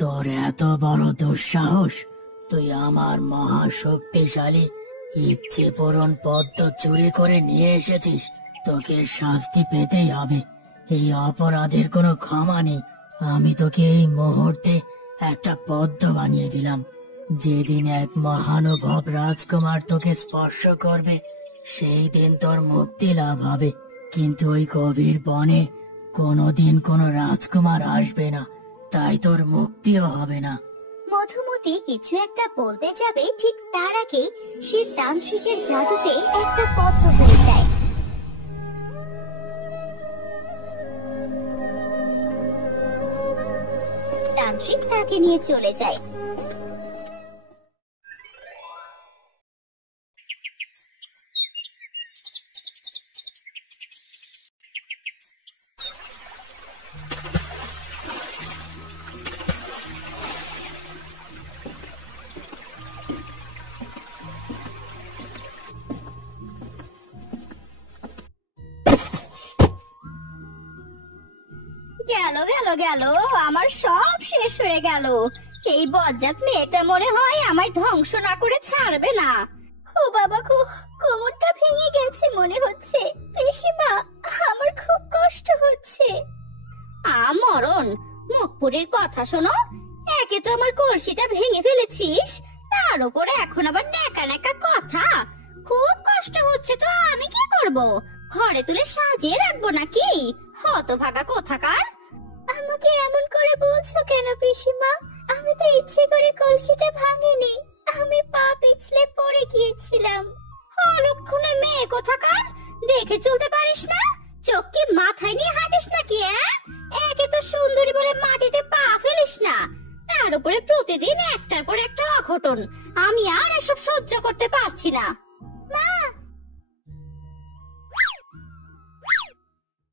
তোর এত বড় দুঃসাহস! তুই আমার মহাশক্তিশালী ইচ্ছে পূরণ পদ্ম চুরি করে নিয়ে এসেছিস। তোকে শাস্তি পেতেই হবে। এই অপরাধের কোনো ক্ষমা নেই। আমি তোকে এই মুহূর্তে একটা পদ্ম বানিয়ে দিলাম। যেদিন এক মহানুভব রাজকুমার তোকে স্পর্শ করবে, সেই দিন তোর মুক্তি লাভ হবে। কিন্তু ওই গভীর বনে কোনোদিন কোনো রাজকুমার আসবে না, তাই তোর মুক্তিও হবে না। মধুমতি কিছু একটা বলতে যাবে, ঠিক তার আগেই সে তান্ত্রিকের জাদুতে একটা পদ্ম হয়ে যায়। তান্ত্রিক তাকে নিয়ে চলে যায়। গেল গেল গেল, আমার সব শেষ হয়ে গেল। এই বজ্জাত মেয়েটা মনে হয় আমায় ধ্বংস না করে ছাড়বে না। ও বাবা, কোমরটা ভেঙে গেছে মনে হচ্ছে। পিসিমা, আমার খুব কষ্ট হচ্ছে। মরণ, মুখপুরীর কথা শোনো। একে তো আমার কলসিটা ভেঙে ফেলেছিস, তার উপরে এখন আবার ন্যাকা ন্যাকা কথা। খুব কষ্ট হচ্ছে তো আমি কি করব? ঘরে তুলে সাজিয়ে রাখবো নাকি? হতভাগা কোথাকার! আমাকে এমন করে বলছো কেন পিসিমা? আমি তো ইচ্ছে করে কলসিটা ভাঙিনি, আমি পা পিছলে পড়ে গিয়েছিলাম। অলক্ষণে মেয়ে কোথাকার! দেখে চলতে পারিস না? চোখ কি মাথায় নিয়ে হাঁটিস নাকি? একে তো সুন্দরী বলে মাটিতে পা ফেলিস না, তার উপরে প্রতিদিন একটার পর একটা অঘটন। আমি আর এসব সহ্য করতে পারছি না। মা,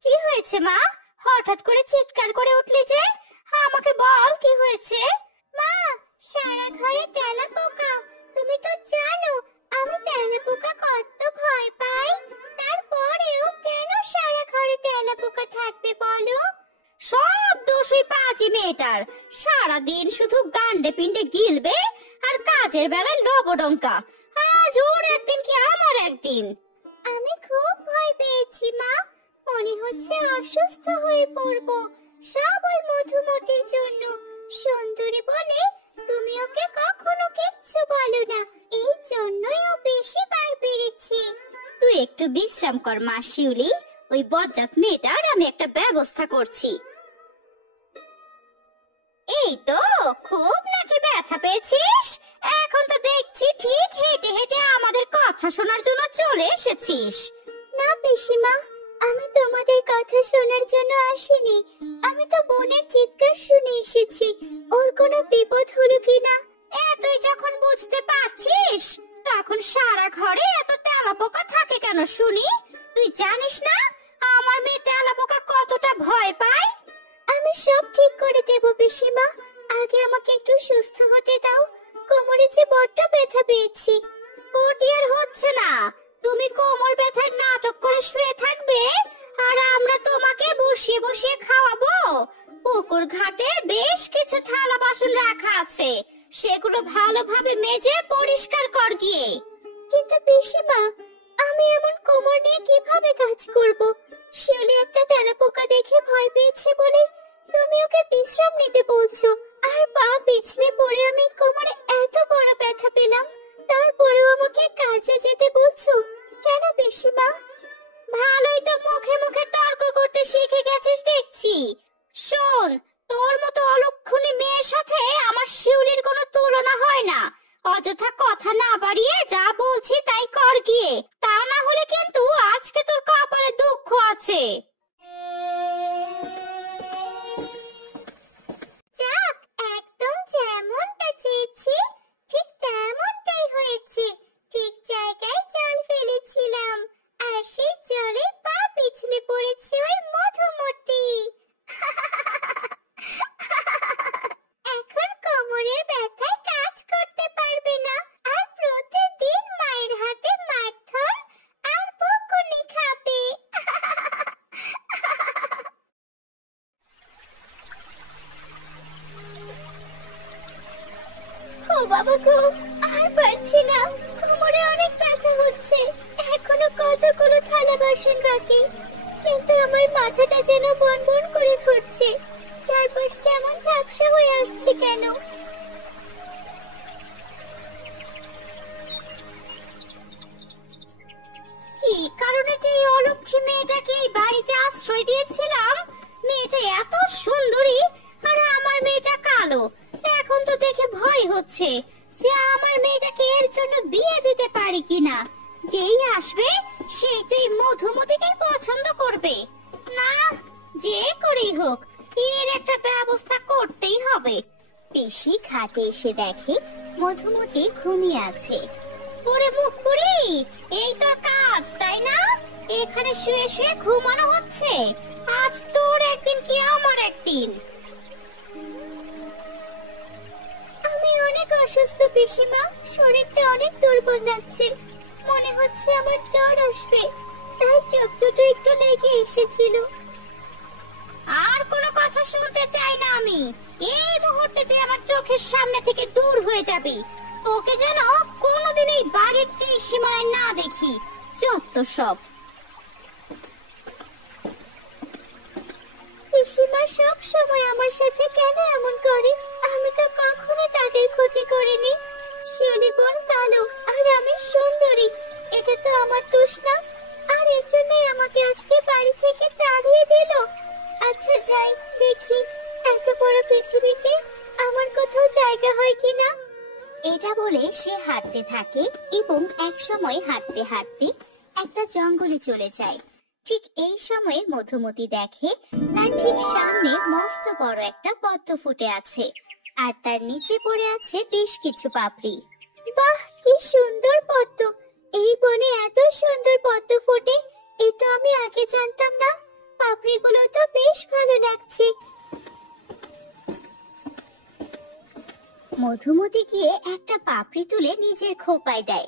কি হয়েছে মা? হঠাৎ করে চিৎকার করে উঠলি যে? আমাকে বল, কি হয়েছে? মা, সারা ঘরে তেলা পোকা। তুমি তো জানো আমি তেলা পোকা কত ভয় পাই। তারপরেও কেন সারা ঘরে তেলা পোকা থাকবে বলো? সব দোষ ওই পাজি মেয়েটার। সারাদিন শুধু গান্ডে পিন্ডে গিলবে আর কাজের বেলায় লবডঙ্কা। আজ ওর একদিন কি আমার একদিন। আমি খুব ভয় পেয়েছি মা, মনে হচ্ছে অসুস্থ হয়ে পড়বো। সব ওই মধুমতির জন্য। সুন্দরী বলে তুমি ওকে কখনো কিচ্ছু বলো না, এই জন্যই ও বেশি বার বেড়েছে। তুই একটু বিশ্রাম কর মা শিউলি, ওই বজ্জাত মেয়েটার আমি একটা ব্যবস্থা করছি। এই তো, খুব নাকি ব্যথা পেয়েছিস? এখন তো দেখছি ঠিক হেঁটে হেঁটে আমাদের কথা শোনার জন্য চলে এসেছিস। না পিসিমা, আমি তোমাদের কথা শোনার জন্য আসিনি। আমি তো বোনের চিৎকার শুনে এসেছি, ওর কোনো বিপদ হলো কিনা। তুই যখন বুঝতে পারছিস, তখন সারা ঘরে এত তেলাপোকা থাকে কেন শুনি? তুই জানিস না আমার মেয়ে তেলাপোকা কতটা ভয় পায়? আমি সব ঠিক করে দেব পিসিমা, আগে আমাকে একটু সুস্থ হতে দাও। কোমরে যে বড্ড ব্যথা পেয়েছি। ওটি আর হচ্ছে না। তুমি কোমর ব্যথার নাটক করে শুয়ে থাকবে আর আমরা তোমাকে বসিয়ে বসিয়ে খাওয়াবো। পুকুর ঘাটে বেশ কিছু থালা বাসন রাখা আছে, সেগুলো ভালোভাবে মেজে পরিষ্কার কর গিয়ে। কিন্তু পিসিমা, আমি এমন কোমর নিয়ে কিভাবে কাজ করব? শিউলি একটা তেলাপোকা দেখে ভয় পেয়েছে বলে তুমি ওকে বিশ্রাম নিতে বলছো, আর পা পিছলে পড়ে আমি কোমরে এত বড় ব্যথা পেলাম। তারপরেও আমাকে কাজে যেতে বলছো কেন পিসিমা? ভালোই তো মুখে মুখে তর্ক করতে শিখে গেছিস দেখছি। শোন, তোর মতো অলক্ষণী মেয়ের সাথে আমার শিউলির কোনো তুলনা হয় না। অযথা কথা না বাড়িয়ে যা বলছি তাই কর গিয়ে, তা না হলে কিন্তু আজকে তোর কপালে দুঃখ আছে। যাক, একদম যেমনটা চেয়েছি ঠিক তেমনটাই হয়েছে। ঠিক জায়গায় জল ফেলেছিলাম, আর সেই জলে পা পিছলে পড়েছে ওই মধুমতি। এখন কোমরের ব্যথায় কাজ করতে পারবে না, আর প্রতিদিন মায়ের হাতে মারধর আর বকুনি খাবে। বাবা গো, আর পারছি না, কোমরে অনেক ব্যথা হচ্ছে। এখনো কতগুলো থালা বাসন বাকি, কিন্তু আমার মাথাটা যেন বনবন করে ঘুরছে। চারপাশটা এমন ঝাপসা হয়ে আসছে কেন? কি কারণে যে এই অলক্ষী মেয়েটাকে এই বাড়িতে আশ্রয় দিয়েছিলাম? মেয়েটা এত সুন্দরী, আর আমার মেয়েটা কালো। এখন তো দেখে ভয় হচ্ছে যে আমার মেয়েটাকে এর জন্য বিয়ে দিতে পারি কিনা। যেই আসবে সেই তো এই মধুমতিকে পছন্দ করবে। না, যে করেই হোক এর একটা ব্যবস্থা করতেই হবে। পিসি খাটে এসে দেখে মধুমতি ঘুমিয়ে আছে। ওরে মুখ পুরি, এই তোর কাজ তাই না? এখানে শুয়ে শুয়ে ঘুমানো হচ্ছে। আজ তোর একদিন কি আমার একদিন। আমি অনেক অসুস্থ পিসিমা, শরীরটা অনেক দুর্বল লাগছে। মনে হচ্ছে আমার জ্বর আসবে, তাই চোখ দুটো একটু লেগে এসেছিল। আর কোনো কথা শুনতে চাই না আমি। এই মুহূর্তে তুই আমার চোখের সামনে থেকে দূর হয়ে যাবি। তোকে যেন কোনোদিন এই বাড়ির সীমানায় না দেখি। যত সব। পিসিমা সব সময় আমার সাথে কেন এমন করে? আমি তো কখনো তাদের ক্ষতি করিনি। শিউলি বোন কালো আর আমি সুন্দরী, এটা তো আমার দোষ না। আর এর জন্যই আমাকে আজকে বাড়ি থেকে তাড়িয়ে দিল। আচ্ছা যাই দেখি এত বড় পৃথিবীতে আমার কোথাও জায়গা হয় কিনা। এটা বলে সে হাঁটতে থাকে এবং এক সময় হাঁটতে হাঁটতে একটা জঙ্গলে চলে যায়। ঠিক এই সময়ে মধুমতি দেখে তার ঠিক সামনে মস্ত বড় একটা পদ্ম ফুটে আছে, আর তার নিচে পড়ে আছে বেশ কিছু পাপড়ি। বাহ, কি সুন্দর পদ্ম! এই বনে এত সুন্দর পদ্ম ফোটে, এ তো আমি আগে জানতাম না। পাপড়িগুলো তো বেশ ভালো লাগছে। মধুমতি গিয়ে একটা পাপড়ি তুলে নিজের খোপায় দেয়,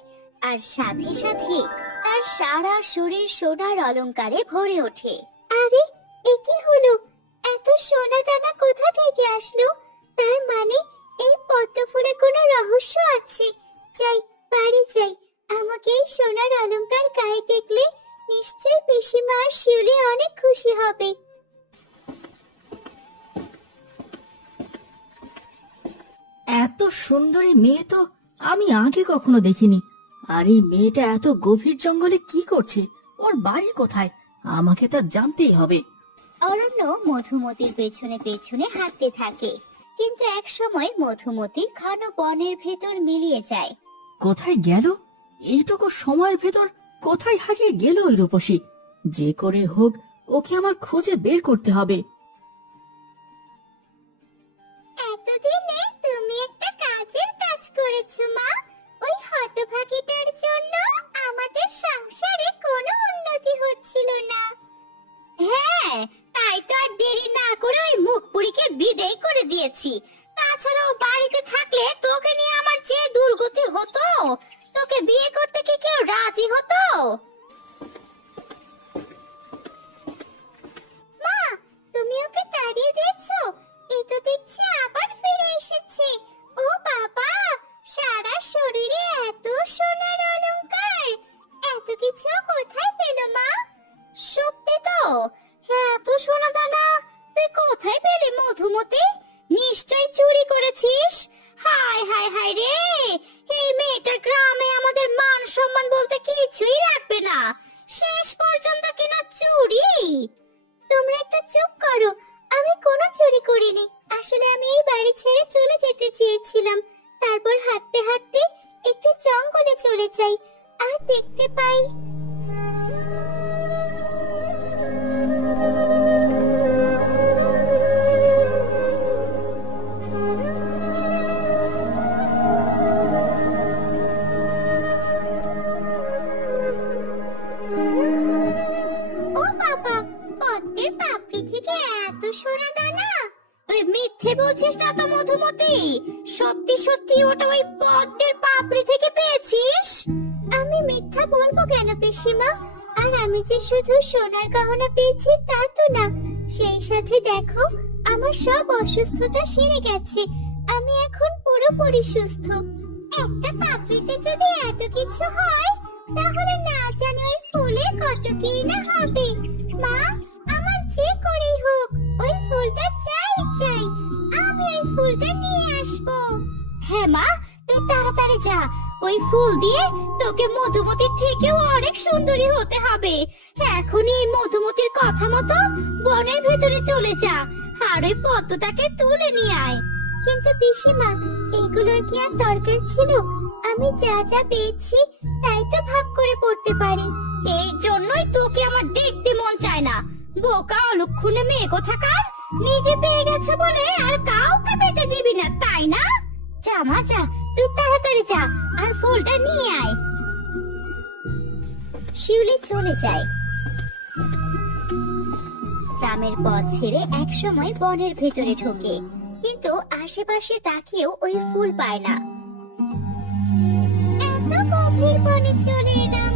আর সাথে সাথে তার সারা শরীর সোনার অলংকারে ভরে ওঠে। আরে এ কি হলো? এত সোনা দানা কোথা থেকে আসলো? তার মানে এই পদ্ম ফুলে কোনো রহস্য আছে। যাই, বাড়ি যাই। আমাকে এই সোনার অলংকার গায়ে দেখলে নিশ্চয়ই পিসিমা আর শিউলি অনেক খুশি হবে। এত সুন্দরী মেয়ে তো আমি আগে কখনো দেখিনি। আর এই মেয়েটা এত গভীর জঙ্গলে কি করছে? ওর বাড়ি কোথায়? আমাকে তা জানতেই হবে। অরণ্য মধুমতির পেছনে পেছনে হাঁটতে থাকে, কিন্তু এক সময় মধুমতি ঘন বনের ভেতর মিলিয়ে যায়। কোথায় গেল? এইটুকু সময়ের ভেতর কোথায় হারিয়ে গেল ওই রূপসী? যে করে হোক ওকে আমার খুঁজে বের করতে হবে। এতদিনে তুমি একটা কাজের কাজ করেছো মা। ওই হতভাগীটার জন্য আমাদের সংসারে কোনো উন্নতি হচ্ছিল না। হ্যাঁ, তাই তো আর দেরি না করে ওই মুখপুরীকে বিদেয় করে দিয়েছি। তাছাড়াও বাড়িতে থাকলে তোকে নিয়ে আমার যে দুর্গতি হতো, তোকে বিয়ে করতে কি কেউ রাজি হতো? মা, তুমি ওকে তাড়িয়ে দিয়েছো? এ তো দেখছি আবার ফিরে এসেছে। ও বাবা, সারা শরীরে এত সোনার অলংকার! এত কিছু কোথায় পেল মা? সত্যি তো, হ্যাঁ, এত সোনা দানা তুই কোথায় পেলি মধুমতি? নিশ্চয়ই চুরি করেছিস। হায় হায় হায় রে, এই মেয়েটা গ্রামে আমাদের মান সম্মান বলতে কিছুই রাখবে না, শেষ পর্যন্ত কিনা চুরি। তোমরা একটু চুপ করো, আমি কোনো চুরি করিনি। আসলে আমি এই বাড়ি ছেড়ে চলে যেতে চেয়েছিলাম। তারপর হাঁটতে হাঁটতে একটু জঙ্গলে চলে যাই, আর দেখতে পাই সোনা দানা। তুই মিথ্যে বলছিস না তো মধুমতি? সত্যি সত্যি ওটা ওই পদ্মের পাপড়ি থেকে পেয়েছিস? আমি মিথ্যা বলবো কেন পিসিমা? আর আমি যে শুধু সোনার গহনা পেয়েছি তা তো না, সেই সাথে দেখো আমার সব অসুস্থতা সেরে গেছে। আমি এখন পুরোপুরি সুস্থ। একটা পাপড়িতে যদি এত কিছু হয়, তাহলে না জানি ওই ফুলে কত কি না হবে। মা, আমার যে করেই হোক ওই ফুলটা চাই চাই। আমি ওই ফুলটা নিয়ে আসবো। হ্যাঁ মা, তুই তাড়াতাড়ি যা। ওই ফুল দিয়ে তোকে মধুমতির থেকেও অনেক সুন্দরী হতে হবে। এখনই এই মধুমতির কথা মতো বনের ভেতরে চলে যা, আর ওই পদ্মটাকে তুলে নিয়ে আয়। কিন্তু পিসিমা, এগুলোর কি আর দরকার ছিল? আমি যা যা পেয়েছি তাই তো ভাগ করে পড়তে পারি। এই জন্যই তোকে আমার দেখতে মন চায় না। বোকা অলক্ষণে মেয়ে কোথাকার। নিজে পেয়ে গেছো বলে আর কাউকে পেতে দিবি না, তাই না? যা মা যা, তুই তাড়াতাড়ি যা আর ফুলটা নিয়ে আয়। শিউলি চলে যায়। গ্রামের পথ ছেড়ে এক সময় বনের ভেতরে ঢোকে, কিন্তু আশেপাশে তাকিয়েও ওই ফুল পায় না। এত গভীর বনে চলে এলাম,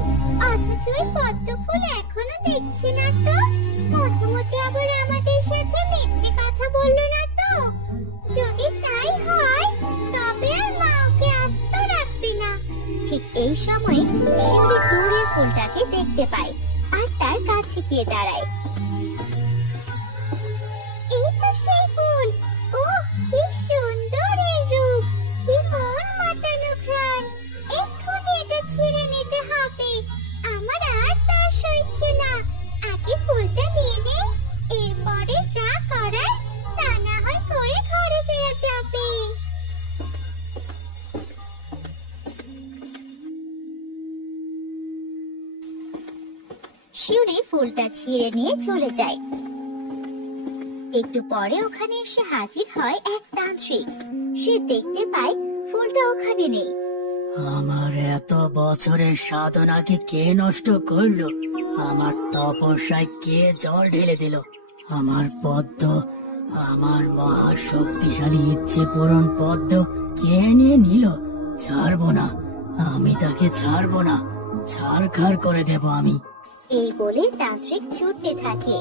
অথচ ওই পদ্ম ফুল এখনো দেখছি না তো। মধুমতি আবার আমাদের সাথে মিথ্যে কথা বললো না তো? যদি তাই হয় তবে আর মা ওকে আস্ত রাখবে না। ঠিক এই সময় শিউলি দূরে ফুলটাকে দেখতে পায় আর তার কাছে গিয়ে দাঁড়ায়। এই তো সেই ফুল। ও কি সুন্দর এর রূপ, কি মন মাতানো ঘ্রাণ। এক্ষুনি এটা ছিঁড়ে নিতে হবে। আমার আর তার সইছে না। আগে ফুলটা নিয়ে নেই, এরপরে যা করার তা না হয় করে ঘরে ফিরে যাবে। শিউলি ফুলটা ছিঁড়ে নিয়ে চলে যায়। একটু পরে ওখানে এসে হাজির হয় এক তান্ত্রিক। সে দেখতে পায় ফুলটা ওখানে নেই। আমার এত বছরের সাধনাকে কে নষ্ট করলো? আমার তপস্যায় কে জল ঢেলে দিল? আমার পদ্ম, আমার মহা শক্তিশালী ইচ্ছে পূরণ পদ্ম কে নিয়ে নিল? ছাড়বো না, আমি তাকে ছাড়বো না। ছাড়খাড় করে দেব আমি। এই বলে তান্ত্রিক ছুটতে থাকে।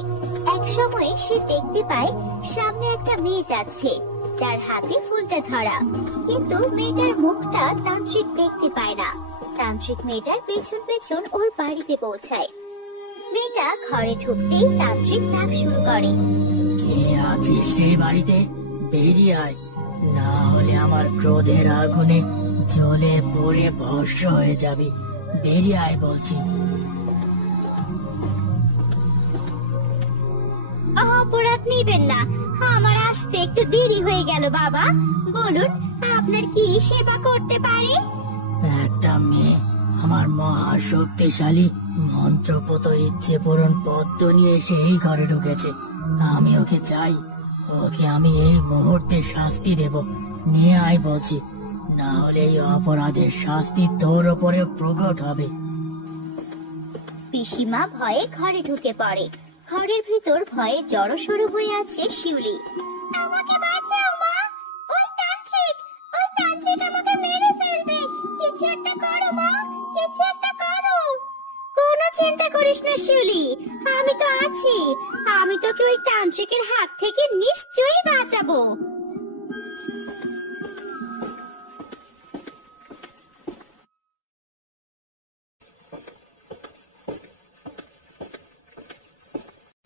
এক সময়ে সে দেখতে পায় সামনে একটা মেয়ে যাচ্ছে, যার হাতে ফুলটা ধরা, কিন্তু মেয়েটার মুখটা তান্ত্রিক দেখতে পায় না। তান্ত্রিক মেয়েটার পেছন পেছন ওর বাড়িতে পৌঁছায়। মেয়েটা ঘরে ঢুকতেই তান্ত্রিক ডাক শুরু করে। কে আছিস সেই বাড়িতে? বেরিয়ে আয়, না হলে আমার ক্রোধের আগুনে জ্বলে পড়ে ভস্ম হয়ে যাবি। বেরিয়ে আয় বলছি। অপরাধ নিবেন না, আমার আসতে একটু দেরি হয়ে গেল বাবা। বলুন, আপনার কি সেবা করতে পারি? একটা মেয়ে আমার মহা শক্তিশালী মন্ত্রপত ইচ্ছে পূরণ পদ্ম নিয়ে এসে এই ঘরে ঢুকেছে। আমি ওকে চাই। ওকে আমি এই মুহূর্তে শাস্তি দেব। নিয়ে আয় বলছি, না হলে এই অপরাধের শাস্তি তোর ওপরে প্রকট হবে। পিসিমা ভয়ে ঘরে ঢুকে পড়ে। ঘরের ভিতর ভয়ে জড়সড় হয়ে আছে শিউলি। আমাকে বাঁচাও মা, ওই তান্ত্রিক আমাকে মেরে ফেলবে। কিছু একটা করো মা, কিছু একটা করো। কোনো চিন্তা করিস না শিউলি, আমি তো আছি। আমি তোকে ওই তান্ত্রিকের হাত থেকে নিশ্চয়ই বাঁচাবো।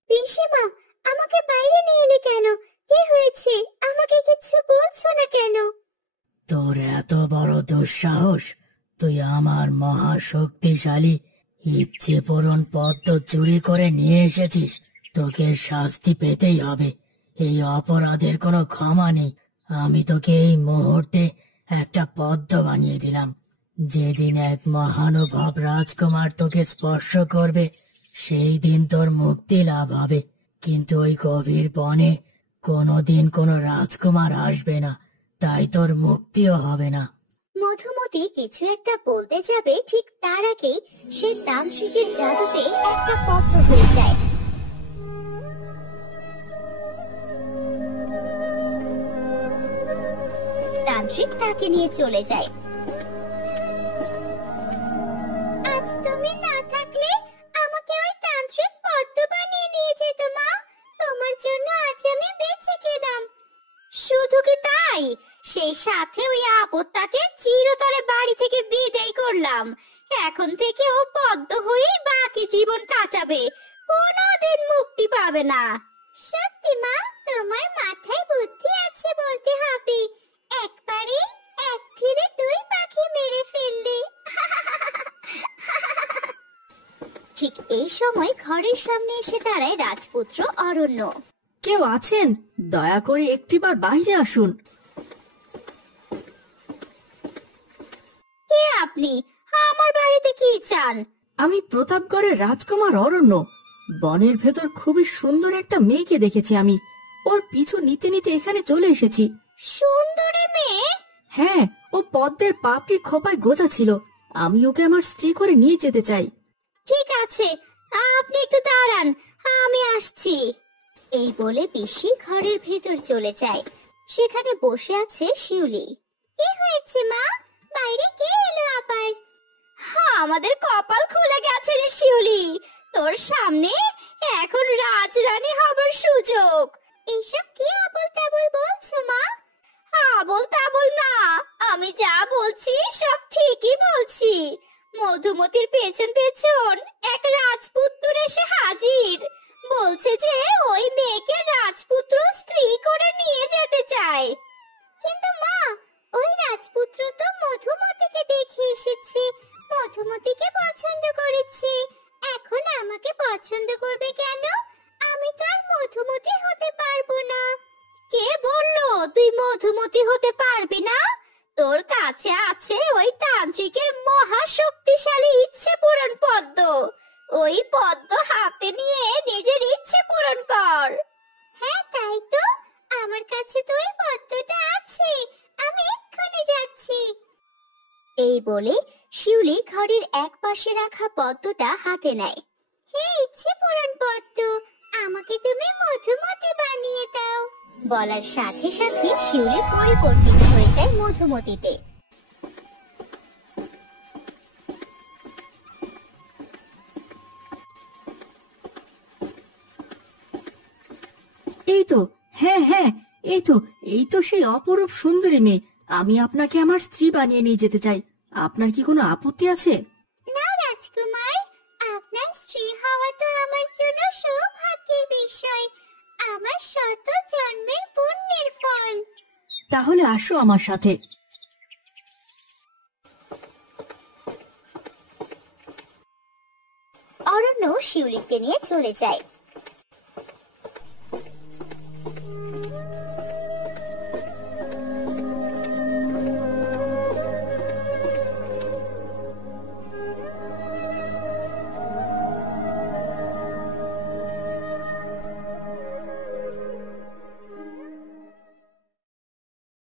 পিসিমা, আমাকে বাইরে নিয়ে এলে কেন? কি হয়েছে? আমাকে কিছু বলছো না কেন? তোর এত বড় দুঃসাহস! তুই আমার মহা শক্তিশালী ইচ্ছে পূরণ পদ্ম চুরি করে নিয়ে এসেছিস। তোকে শাস্তি পেতেই হবে। এই অপরাধের কোনো ক্ষমা নেই। আমি তোকে এই মুহূর্তে একটা পদ্ম বানিয়ে দিলাম। যেদিন এক মহানুভব রাজকুমার তোকে স্পর্শ করবে, সেই দিন তোর মুক্তি লাভ হবে। কিন্তু ওই গভীর বনে কোনোদিন কোনো রাজকুমার আসবে না, তাই তোর মুক্তিও হবে না। মধুমতি কিছু একটা বলতে যাবে, ঠিক তার আগেই সে তান্ত্রিকের জাদুতে একটা পদ্ম হয়ে যায়। তান্ত্রিক তাকে নিয়ে চলে যায়। আজ তুমি না থাকলে আমাকে ওই তান্ত্রিক পদ্ম বানিয়ে নিয়ে যেত মা। তোমার জন্য আজ আমি বেঁচে গেলাম। শুধু কি তাই, সেই সাথে ওই আপদটাকে চিরতরে বাড়ি থেকে বিদায় করলাম। এখন থেকে ও পদ্ম হয়েই বাকি জীবন কাটাবে, কোনোদিন মুক্তি পাবে না। সত্যি মা, তোমার মাথায় বুদ্ধি আছে বলতে হবে। একবারে এক তীরে দুই পাখি মেরে ফেললে। ঠিক এই সময় ঘরের সামনে এসে দাঁড়ায় রাজপুত্র অরণ্য। কেউ আছেন? দয়া করে একটিবার বাইরে আসুন। কে আপনি? আমার বাড়িতে কি চান? আমি প্রতাপগড়ের রাজকুমার অরণ্য। বনের ভেতর খুবই সুন্দর একটা মেয়েকে দেখেছি আমি, ওর পিছু নিতে নিতে এখানে চলে এসেছি। সুন্দরী মেয়ে? হ্যাঁ, ও পদ্মের পাপড়ির খোপায় গোজা ছিল। আমি ওকে আমার স্ত্রী করে নিয়ে যেতে চাই। ঠিক আছে, আপনি একটু দাঁড়ান, আমি আসছি। এই বলে পিসি ঘরের ভেতর চলে যায়। সেখানে বসে আছে শিউলি। কি হয়েছে মা? বাইরে কে এলো আবার? আমাদের কপাল খুলে গেছে রে শিউলি, তোর সামনে এখন রাজরানী হবার সুযোগ। এইসব কি আবল তাবল বলছো মা? আবল তাবল না, আমি যা বলছি সব ঠিকই বলছি। মধুমতির পেছন পেছন এক রাজপুত্র এসে হাজির, বলছে যে ওই মেয়েকে রাজপুত্র স্ত্রী করে নিয়ে যেতে চায়। কিন্তু মা, ওই রাজপুত্র তো মধুমতিকে দেখে এসেছে, মধুমতিকে পছন্দ করেছে। এখন আমাকে পছন্দ করবে কেন? আমি তো আর মধুমতি হতে পারবো না। কে বললো তুই মধুমতি হতে পারবি না? তোর কাছে আছে ওই তান্ত্রিকের মহা শক্তিশালী ইচ্ছে পূরণ পদ্ম। ওই পদ্ম হাতে নিয়ে নিজের ইচ্ছে পূরণ কর। হ্যাঁ তাই তো, আমার কাছে তো ওই পদ্মটা আছে, আমি এক্ষুনি যাচ্ছি। এই বলে শিউলি ঘরের এক পাশে রাখা পদ্মটা হাতে নেয়। হে ইচ্ছে পূরণ পদ্ম, আমাকে তুমি মধুমতি বানিয়ে দাও। বলার সাথে সাথে শিউলি পরিবর্তিত হয়ে যায় মধুমতিতে। এই তো, হ্যাঁ হ্যাঁ, এই তো সেই অপরূপ সুন্দরী মেয়ে। আমি আপনাকে আমার স্ত্রী বানিয়ে নিয়ে যেতে চাই। আপনার কি কোনো আপত্তি আছে? না রাজকুমার, আপনার স্ত্রী হওয়া তো আমার জন্য সৌভাগ্যের বিষয়, আমার শত জন্মের পুণ্যের ফল। তাহলে আসো আমার সাথে। অরণ্য শিউলিকে নিয়ে চলে যায়।